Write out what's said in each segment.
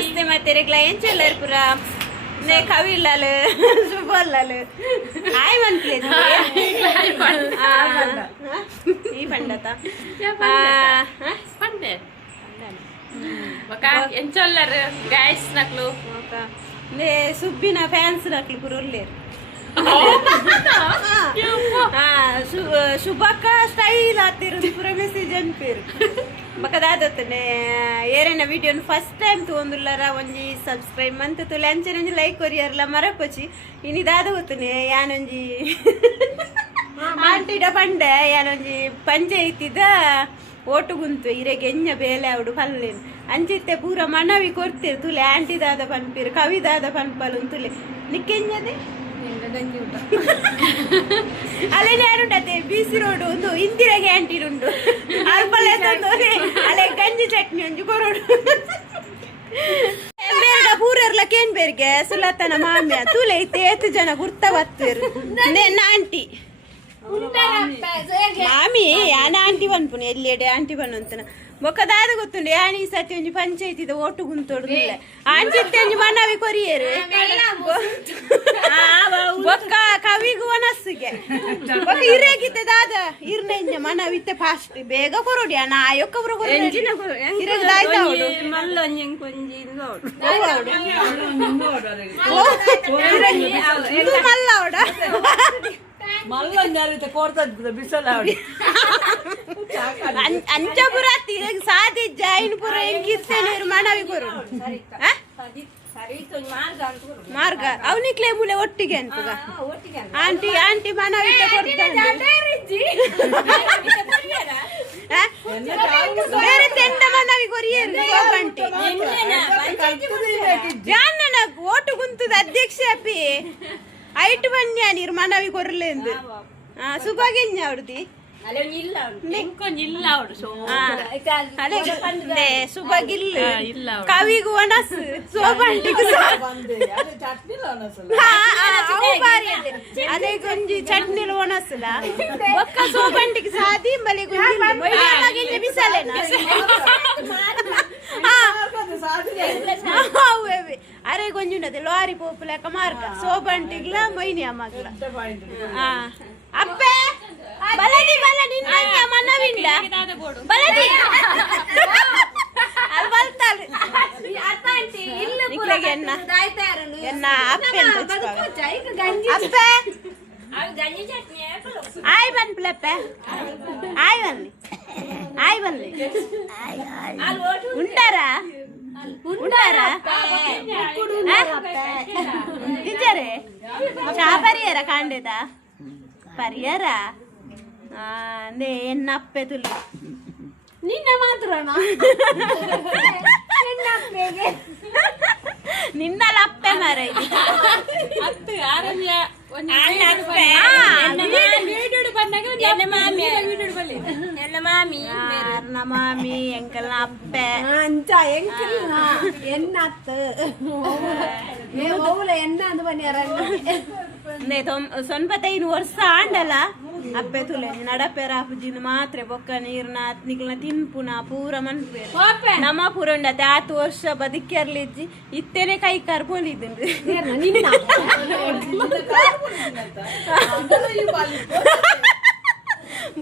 ನಮಸ್ತೆ ಮತ್ತೆ ಕ್ಲೈಂಟ್ಸ್ ಎಲ್ಲರೂ ಪುರ ನೇ ಕವಿಲ್ಲಾಲು ಶುಭಲ್ಲಾಲು ಆಯ್ ಮಂತ್ಲೇದು ಈ ಪಂಡತ పండే ఒక ఎంచోల్లరు గైస్ నక్లు నే సుబ్బిన ఫ్యాన్స్ నక్లు పురుల్లేరు ಶುಭಕ್ಕ ಸ್ಟೈಲ್ ಆಗ್ತಿರೋದು ಪೂರ ಮೆಸೇಜ್ ಅನ್ಪೇರು ಬಕ್ಕ ದಾದತ್ತನೆ ಏರೇನ ವಿಡಿಯೋನು ಫಸ್ಟ್ ಟೈಮ್ ತೊಗೊಂದುಲ್ಲಾರ ಒಂಜಿ ಸಬ್ಸ್ಕ್ರೈಬ್ ಮಂತ್ ತುಲೆ ಅಂಚೆನಂಜಿ ಲೈಕ್ ಕೊರಿಯರ್ಲ ಮರಪೊಚ್ಚಿ ಇನಿ ದಾದ ಗೊತ್ತನೆ ಯಾನೊಂಜಿ ಆಂಟಿಡ ಪಂಡೆ ಯಾನೊಂಜಿ ಪಂಚಾಯಿತಿದ ಓಟು ಗುಂತು ಇರೆಗೆ ಎഞ്ഞ ಬೇಲೆ ಅವಡು ಪಲ್ಲೇನು ಅಂಚಿತ್ತೆ ಪೂರ ಮನವಿ ಕೊಡ್ತೀರು ತುಲೆ ಆಂಟಿ ದಾದ ಪನ್ಪೇರು ಕವಿ ದಾದ ಪನ್ಪಲು ತುಲೆ ನಿಕ್ಕೆಂಜದೆ ಅಲ್ಲೇ ಯಾರುಂಟತೆ ಬಿಸಿ ರೋಡ್ ಒಂದು ಇಂದಿರಾಗೆ ಆಂಟಿ ಉಂಟು ಅಲ್ಪಲ್ಲೇ ತಂದೋರೆ ಅಲ್ಲೇ ಗಂಜಿ ಚಟ್ನಿ ಒಂಜಿ ಕೊರೋಡು ಪೂರರ್ಲ ಕೇನ್ ಬೇರ್ಗೆ ಸುಲತನ ಮಾಮ್ಯ ತುಲೆ ಇತ್ತು ಜನ ಗುರ್ತ ಬತ್ತೇರು ಆಂಟಿ ಮಾಮಿ ಯಾನ ಆಂಟಿ ಬನ್ಪುನ ಎಲ್ಲೆಡೆ ಆಂಟಿ ಬನ್ ಅಂತನ ಬೊಕ್ಕದಾದ ಗೊತ್ತುಂಡು ಯಾನಿ ಸತಿ ಒಂಜಿ ಪಂಚಾಯತಿದ ಓಟು ಗುಂತೋಡುದಿಲ್ಲ ಆಂಚಿತ್ತೆ ಒಂಜಿ ಮನವಿ ಕೊರಿಯರು ಬೊಕ್ಕ ಕವಿಗೂ ಒನಸ್ಸಿಗೆ ಬೊಕ್ಕ ಇರೇಗಿತ್ತೆ ದಾದ ಇರ್ನೆಂಜ ಮನವಿತ್ತೆ ಫಾಸ್ಟ್ ಬೇಗ ಕೊರೋಡಿ ಅಣ್ಣ ಆಯೊಕ್ಕಬ್ರು ಮಲ್ಲ ಅವಡ ಅಂಚಪುರ ಸಾದಿ ಜಾಯಿನ್ ಪುರ ಹೆಂಗಿರ್ತೇನೆ ಮನವಿ ಕೊರು ಮಾರ್ಗ ಅವನಿಕ್ಲೆ ಮುಲೆ ಒಟ್ಟಿಗೆ ಅನ್ಪುಗ ಆಂಟಿ ಆಂಟಿ ಮನವಿ ಬೇರೆ ತೆಂಡ ಮನವಿ ಕೊರಿಯರು ಆಂಟಿ ಜಾನ ಓಟು ಗುಂತದ ಅಧ್ಯಕ್ಷ ಅಪ್ಪಿ ಐಟ್ ಬನ್ನಿ ನೀರು ಮನವಿ ಕೊರ್ಲೆಂದು ಸುಭಾಗಿನ್ಯ ಅವ್ರದಿ ಸುಭಾಗಿಲ್ಲ ಕವಿಗೂ ಒನಸ್ ಸೋಬಂಟಿಗೂ ಅದೇ ಗೊಂಜಿ ಚಟ್ನಿಲು ಒನಸ್ಲ ಒಕ್ಕ ಸೋಬಂಟಿಗೆ ಸಾದಿ ಬಲಿ ಗೊಂಜಿ ಬಿಸಲೇನ ಅರೆ ಗೊಂಜುಂಡದೆ ಲಾರಿ ಪೋಪುಲೆಕ್ಕ ಮಾರ್ಗ ಸೋಬಂಟಿಗ್ಲ ಮೊಯ್ನಿ ಅಮ್ಮಗ್ಲ ಅಪ್ಪೆ ಬಲದಿ ಬಲ ನಿನ್ನ ಮನವಿಂಡ ಬಲದಿ ಅಲ್ಲಿ ಬಲ್ತಾಳೆ ನಿಕ್ಲೆಗೆ ಎನ್ನ ಅಪ್ಪೆ ಅಪ್ಪೆ ಆಯ್ ಬನ್ಪ್ಲಪ್ಪೆ ಆಯ್ ಬನ್ನಿ ಆಯ್ ಬನ್ನಿ ಉಂಟಾರಾ ఉంటారా ಟೀಚರೇ ಚಾ ಪರಿಯರ ಕಾಂಡೆದ ಪರಿಯರ ನೇ ಎನ್ನಪ್ಪೆ ತುಲಿ ನಿನ್ನ ಮಾತ್ರನಾ ನಿನ್ನಲಪ್ಪೆ ಮರ ಅತ್ತು ಆರಣ್ಯ ಮಾಮಿ ಎಂಕಲ್ನ ಅಪ್ಪೆ ಅಂಚ ಎಂಕಲ್ನ ಎನ್ನತ್ತು ಎನ್ನ ಅಂದು ಬನ್ನಿಯಾರ 95 ವರ್ಷ ಆಂಡಲ ಅಪ್ಪೆ ತುಲೆ ನಡಪೆರ ಅಪ್ಪುಜಿನ ಮಾತ್ರೆ ಬೊಕ್ಕ ನೀರ್ನ ನಿಕ್ಲನ ತಿನ್ಪುನ ಪೂರ ಮನ್ಪೇರು ನಮ್ಮ ಪೂರಂಡತೆ 10 ವರ್ಷ ಬದುಕ್ಯರ್ಲಿಜ್ಜಿ ಇತ್ತೇನೆ ಕೈ ಕಾರ್ಪೊಲಿದ್ದು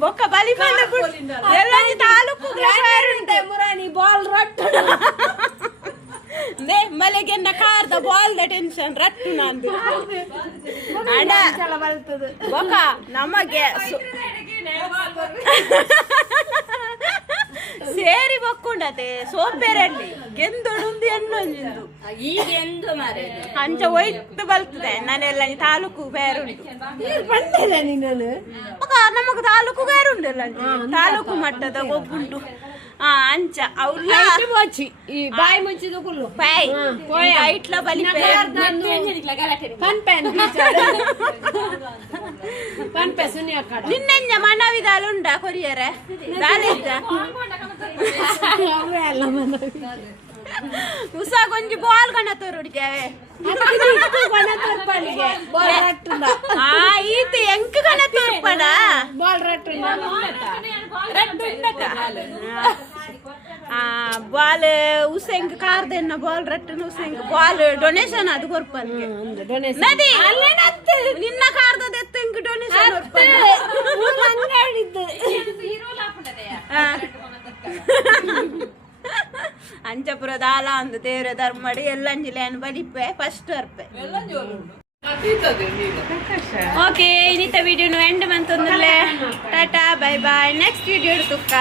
ಬೊಕ್ಕ ಬಲಿ ಎಲ್ಲ ತಾಲೂಕು ಮುರಾನಿ ಬಾಲ್ ರಟ್ಟು ಮಲೆಗೆನ್ನ ಕಾರ್ದ ಬಾಲ್ದ ಟೆನ್ಷನ್ ರಟ್ಟು ನಂದು ಅಡ ಬೊಕ್ಕ ನಮಗೆ ಸೇರಿ ಬೊಕ್ಕುಂಡತೆ ಸೋಪೆರಲ್ಲಿ ಗೆಂದೊಡುಂದು ಎನ್ನೊಂದು ಅಂಚ ಒಯ್ತು ಬಲ್ತದೆ ನಾನೆಲ್ಲ ತಾಲೂಕು ಬೇರುಂಟು ಬಂದಿಲ್ಲ ನೀನು ನಮಗ ತಾಲೂಕು ಬೇರುಂಟಲ್ಲ ತಾಲೂಕು ಮಟ್ಟದ ಒಬ್ಬುಂಟು ಅಂಚ ಅವ್ಲ ಈ ಬಾಯಿ ಮುಚ್ಚಿದ ಕುಲ್ಲು ಐಟ್ಲ ಬಲಿ ನಿನ್ನೆಂಜ ಮನವಿದಾಲುಂಡ ಕೊರಿಯರ ಉಸ ಗೊಂಜಿ ಬಾಲ್ ಗಣ ತೋರುಡಿದ್ದೇವೆ ಈತ ಎಂಕ ಗಣ ತೋರ್ಪಣ ಬಾಲ್ ರಟ್ಟು ಬಾಲ್ ಉಸೆಂಗ್ ಕಾರ್ದೆನ್ನ ಬಾಲ್ ರಟ್ಟನ ಉಸೆಂಗ್ ಬಾಲ್ ಡೊನೇಷನ್ ಅದು ಕೊರ್ಪನ್ಗೆ ನದಿ ನಿನ್ನ ಕಾರ್ದದ ಎತ್ತಂಗ್ ಡೊನೇಷನ್ ಅಂಚಪುರದ ಆಲ ಒಂದು ದೇವ್ರ ಧರ್ಮಡಿ ಎಲ್ಲಂಜಿಲೇನ್ ಬಲಿಪೆ ಫಸ್ಟ್ ಅರ್ಪೆ ಓಕೆ ಇನ್ನಿತ ವಿಡಿಯೋನು ಎಂಡ್ ಮಂತೊಂದುಲ್ಲೆ tata bye bye next video ತುಕ್ಕ